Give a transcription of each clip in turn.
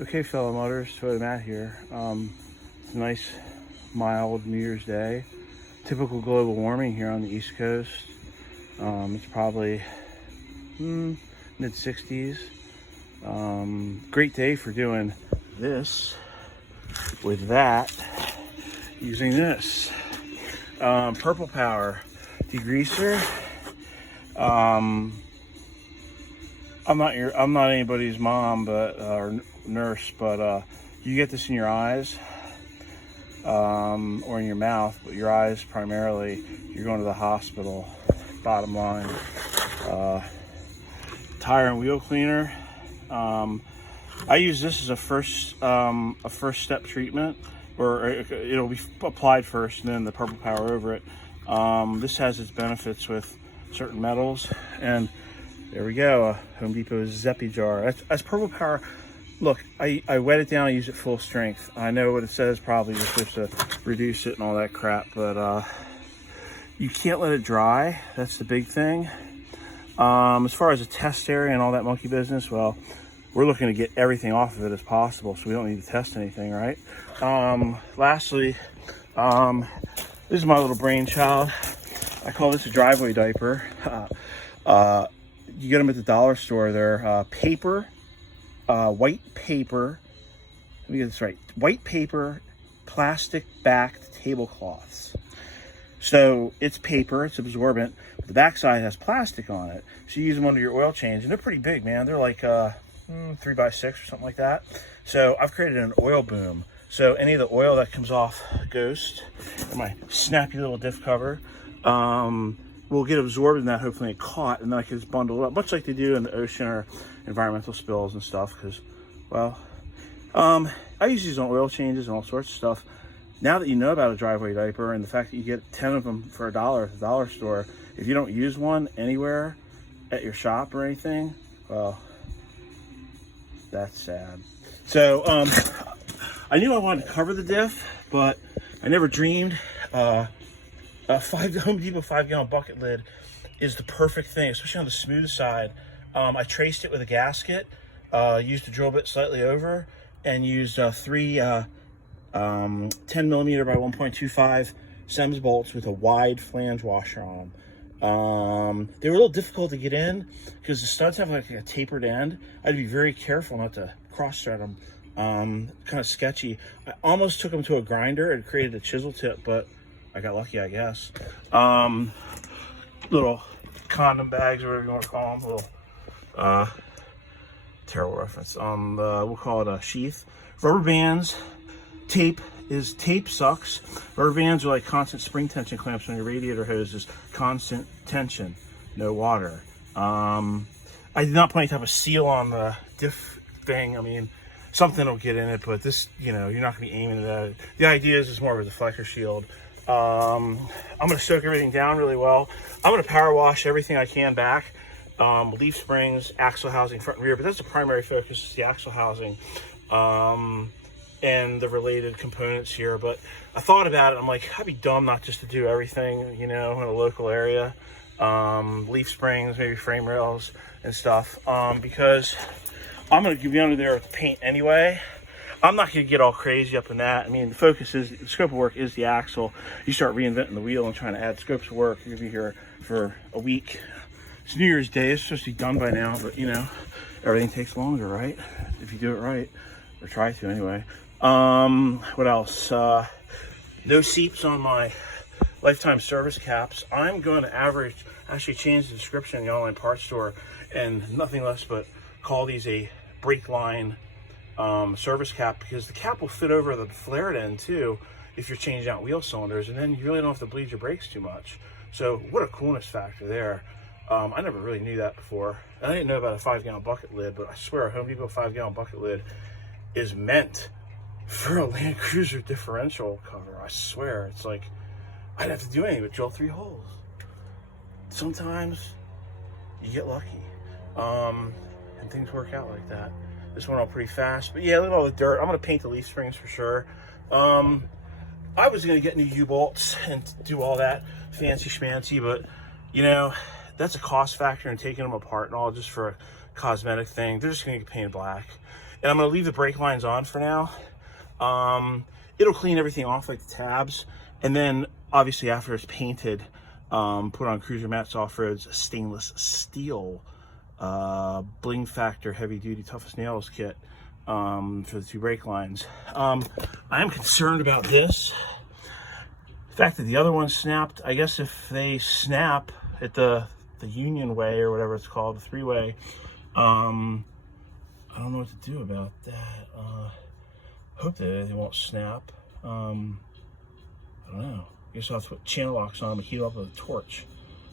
Okay, fellow mutters, Toy Matt here. It's a nice, mild New Year's Day. Typical global warming here on the East Coast. It's probably mid-60s. Great day for doing this with that, using this. Purple Power degreaser. I'm not anybody's mom, but or nurse, but you get this in your eyes or in your mouth, but your eyes primarily. You're going to the hospital. Bottom line, tire and wheel cleaner. I use this as a first step treatment, or it'll be applied first, and then the Purple Power over it. This has its benefits with certain metals, and there we go, Home Depot Zeppy jar. That's Purple Power. Look, I wet it down, I use it full strength. I know what it says, probably you're supposed to reduce it and all that crap, but you can't let it dry. That's the big thing. As far as a test area and all that monkey business, well, we're looking to get everything off of it as possible, so we don't need to test anything, right? Lastly, this is my little brainchild. I call this a driveway diaper. You get them at the dollar store. They're paper, white paper. Let me get this right. White paper, plastic backed tablecloths. So it's paper, it's absorbent, but the backside has plastic on it. So you use them under your oil change, and they're pretty big, man. They're like 3x6 or something like that. So I've created an oil boom. So any of the oil that comes off Ghost, and my snappy little diff cover, will get absorbed in that, hopefully, and caught, and then I can just bundle it up, much like they do in the ocean or environmental spills and stuff. Because, well, I use these on oil changes and all sorts of stuff. Now that you know about a driveway diaper and the fact that you get 10 of them for $1 at the dollar store, if you don't use one anywhere at your shop or anything, well, that's sad. So I knew I wanted to cover the diff, but I never dreamed Home Depot 5-gallon bucket lid is the perfect thing, especially on the smooth side. I traced it with a gasket, used a drill bit slightly over, and used three 10mm by 1.25 Sems bolts with a wide flange washer on them. They were a little difficult to get in because the studs have like a tapered end. I'd be very careful not to cross thread them. Kind of sketchy. I almost took them to a grinder and created a chisel tip, but I got lucky, I guess. Little condom bags, or whatever you want to call them. Little terrible reference. We'll call it a sheath. Rubber bands. Tape sucks. Rubber bands are like constant spring tension clamps on your radiator hoses. Constant tension, no water. I did not put any type of seal on the diff thing. I mean, something will get in it, but this, you're not going to be aiming it at it. The idea is it's more of a deflector shield. I'm going to soak everything down really well. I'm going to power wash everything I can back. Leaf springs, axle housing, front and rear, but that's the primary focus, is the axle housing. And the related components here. But I thought about it, I'm like, I'd be dumb not just to do everything, in a local area. Leaf springs, maybe frame rails and stuff, because I'm going to be under there with the paint anyway. I'm not going to get all crazy up in that. I mean, the scope of work is the axle. You start reinventing the wheel and trying to add scopes of work, you're going to be here for a week. It's New Year's Day, it's supposed to be done by now, but everything takes longer, right? If you do it right, or try to anyway. What else? No seeps on my lifetime service caps. I'm going to actually change the description in the online parts store, and nothing less but call these a brake line service cap, because the cap will fit over the flared end too if you're changing out wheel cylinders, and then you really don't have to bleed your brakes too much. So what a coolness factor there. I never really knew that before. I didn't know about a 5-gallon bucket lid, but I swear a Home Depot 5-gallon bucket lid is meant for a Land Cruiser differential cover. I swear, it's like I'd have to do anything but drill 3 holes. Sometimes you get lucky, and things work out like that. This went all pretty fast, but yeah, look at all the dirt. I'm gonna paint the leaf springs for sure. I was gonna get new U-bolts and do all that fancy schmancy, but that's a cost factor in taking them apart and all, just for a cosmetic thing. They're just gonna get painted black. and I'm going to leave the brake lines on for now. It'll clean everything off, like the tabs, and then obviously after it's painted, put on Cruiser Matt's Off-Road's stainless steel bling factor heavy duty toughest nails kit for the 2 brake lines. I am concerned about this. The fact that the other one snapped. I guess if they snap at the Union Way or whatever it's called, the 3-way, I don't know what to do about that. Hope that they won't snap. I don't know. I guess I'll have to put channel locks on them and heat up with a torch.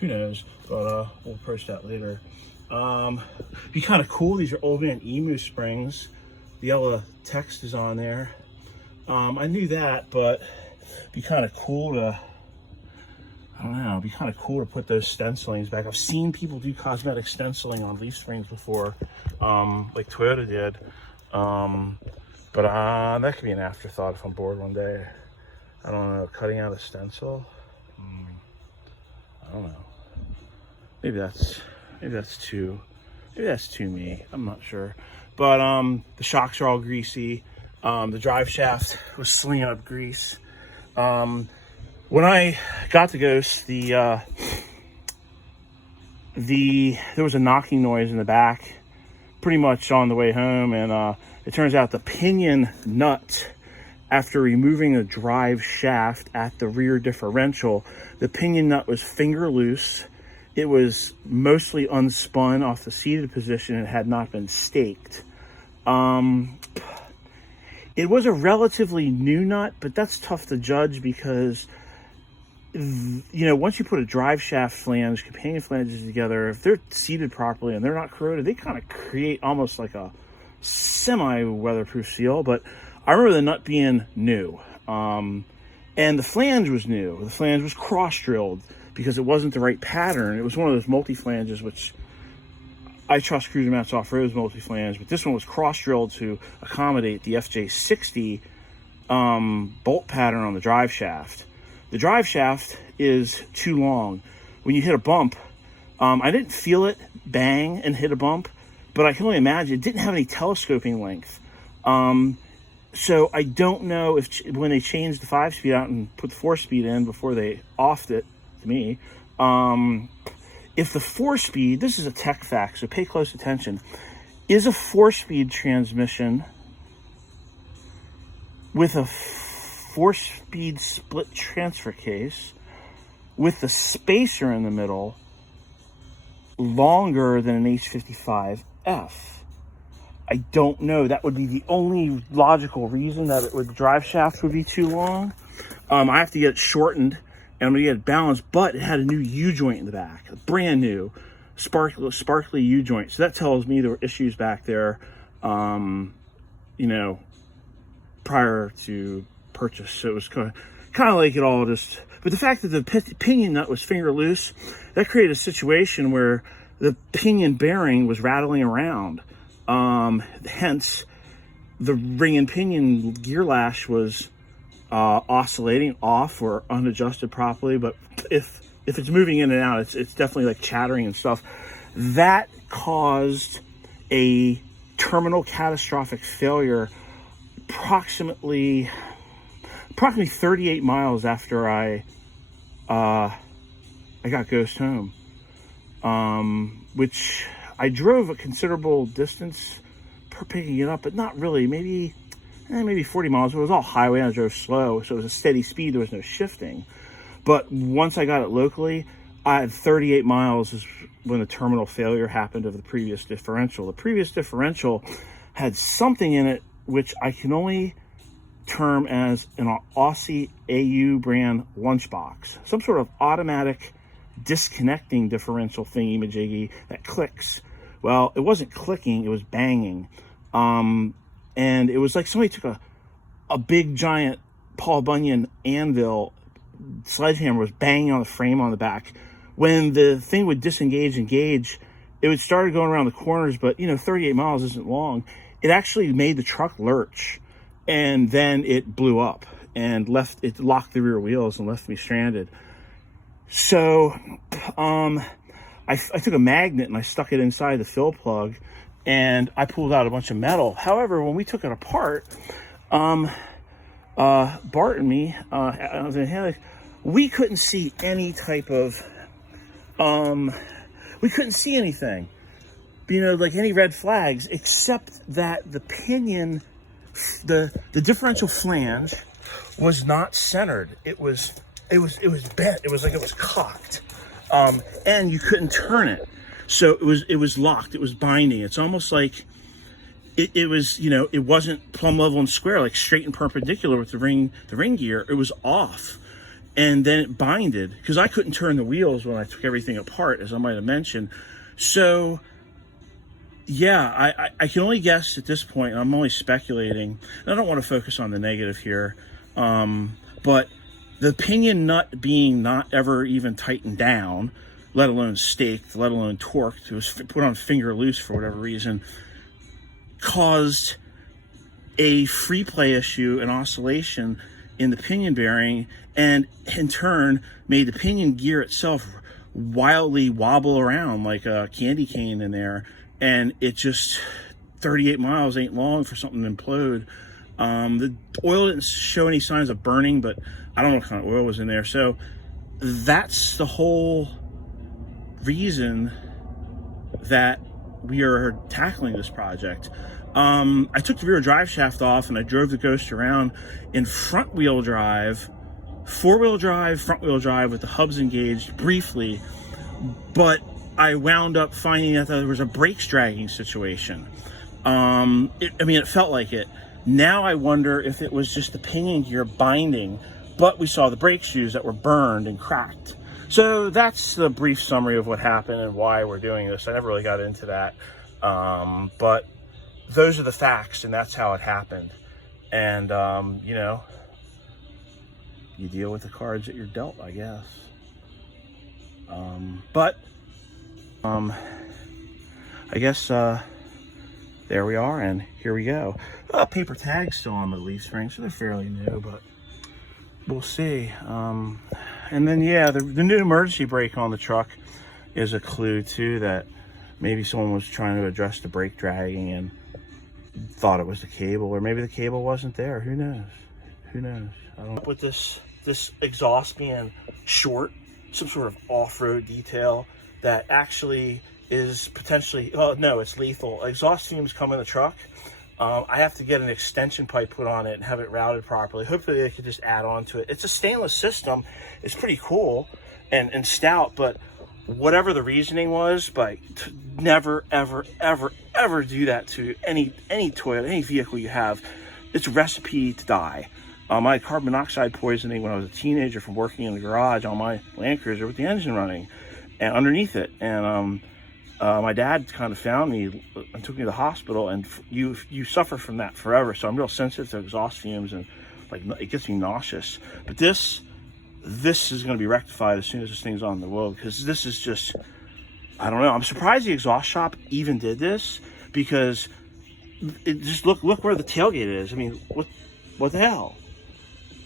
Who knows? But we'll approach that later. Be kind of cool. These are Old Man Emu springs. The yellow text is on there. I knew that, but be kind of cool to, I don't know, be kind of cool to put those stencilings back. I've seen people do cosmetic stenciling on leaf springs before, like Toyota did. But that could be an afterthought if I'm bored one day. I don't know, cutting out a stencil. I don't know. Maybe that's too me. I'm not sure. But the shocks are all greasy. The drive shaft was slinging up grease. When I got the Ghost, there was a knocking noise in the back, pretty much on the way home, and it turns out the pinion nut, after removing the drive shaft at the rear differential, the pinion nut was finger loose. It was mostly unspun off the seated position and had not been staked. It was a relatively new nut, but that's tough to judge because, you know, once you put a drive shaft flange, companion flanges together, if they're seated properly and they're not corroded, they kind of create almost like a semi-weatherproof seal. But I remember the nut being new, and the flange was new. The flange was cross-drilled because it wasn't the right pattern. It was one of those multi-flanges, which I trust Cruiser Matt's Off-Road's multi-flange, but this one was cross-drilled to accommodate the FJ60 bolt pattern on the drive shaft. The drive shaft is too long. When you hit a bump, I didn't feel it bang and hit a bump, but I can only imagine it didn't have any telescoping length. So I don't know if when they changed the 5-speed out and put the 4-speed in before they offed it, to me, if the 4-speed, this is a tech fact, so pay close attention, is a 4-speed transmission with a 4-speed split transfer case with the spacer in the middle longer than an H55F. I don't know. That would be the only logical reason that the drive shaft would be too long. I have to get it shortened and I'm going to get it balanced, but it had a new U-joint in the back, a brand new sparkly U-joint. So that tells me there were issues back there, you know, prior to purchase. So it was kind of like it all just, but the fact that the pinion nut was finger loose, that created a situation where the pinion bearing was rattling around. Hence the ring and pinion gear lash was oscillating off or unadjusted properly. But if it's moving in and out, it's definitely like chattering and stuff. That caused a terminal catastrophic failure approximately 38 miles after I got Ghost home, which I drove a considerable distance per picking it up, but not really, maybe 40 miles. It was all highway and I drove slow, so it was a steady speed. There was no shifting. But once I got it locally, I had 38 miles is when the terminal failure happened of the previous differential. The previous differential had something in it which I can only term as an Aussie AU brand lunchbox, some sort of automatic disconnecting differential thingy-majiggy that clicks. Well, it wasn't clicking, it was banging. And it was like somebody took a big giant Paul Bunyan anvil, sledgehammer was banging on the frame on the back. When the thing would disengage, engage, it would start going around the corners, but you know, 38 miles isn't long. It actually made the truck lurch, and then it blew up and it locked the rear wheels and left me stranded. So I took a magnet and I stuck it inside the fill plug, and I pulled out a bunch of metal. However, when we took it apart, Bart and me, we couldn't see any type of, we couldn't see anything, you know, like any red flags, except that the pinion, the differential flange was not centered. It was bent. It was like it was cocked, and you couldn't turn it. So it was locked. It was binding. It's almost like it was, you know, it wasn't plumb level and square, like straight and perpendicular with the ring gear. It was off. And then it binded, because I couldn't turn the wheels when I took everything apart, as I might have mentioned. So yeah, I can only guess at this point, and I'm only speculating, and I don't want to focus on the negative here, but the pinion nut being not ever even tightened down, let alone staked, let alone torqued, it was put on finger loose for whatever reason, caused a free play issue, an oscillation in the pinion bearing, and in turn made the pinion gear itself wildly wobble around like a candy cane in there. And it just, 38 miles ain't long for something to implode. The oil didn't show any signs of burning, but I don't know what kind of oil was in there. So that's the whole reason that we are tackling this project. I took the rear drive shaft off and I drove the Ghost around in front wheel drive, 4-wheel drive, front wheel drive with the hubs engaged briefly, but I wound up finding that there was a brakes dragging situation. It felt like it. Now I wonder if it was just the pinion gear binding, but we saw the brake shoes that were burned and cracked. So that's the brief summary of what happened and why we're doing this. I never really got into that, but those are the facts, and that's how it happened. And you know, you deal with the cards that you're dealt, I guess. I guess there we are, and here we go. Paper tags still on the leaf springs, so they're fairly new, but we'll see. And then yeah, the new emergency brake on the truck is a clue too, that maybe someone was trying to address the brake dragging and thought it was the cable, or maybe the cable wasn't there. Who knows? Who knows? I don't know. With this exhaust being short, some sort of off-road detail that actually is potentially, oh no, it's lethal. Exhaust fumes come in the truck. I have to get an extension pipe put on it and have it routed properly. Hopefully they could just add on to it. It's a stainless system. It's pretty cool and stout, but whatever the reasoning was, but never, ever, ever, ever do that to any Toyota, any vehicle you have. It's a recipe to die. I had carbon monoxide poisoning when I was a teenager from working in the garage on my Land Cruiser with the engine running and underneath it. And my dad kind of found me and took me to the hospital, and you suffer from that forever. So I'm real sensitive to exhaust fumes, and like it gets me nauseous. But this is going to be rectified as soon as this thing's on the road, because this is just, I don't know. I'm surprised the exhaust shop even did this, because it just look where the tailgate is. I mean, what the hell?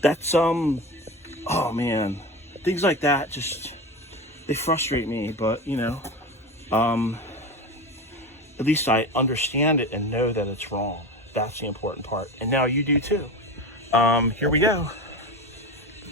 That's oh man, things like that just, they frustrate me. But you know, at least I understand it and know that it's wrong. That's the important part, and now you do too. Here we go.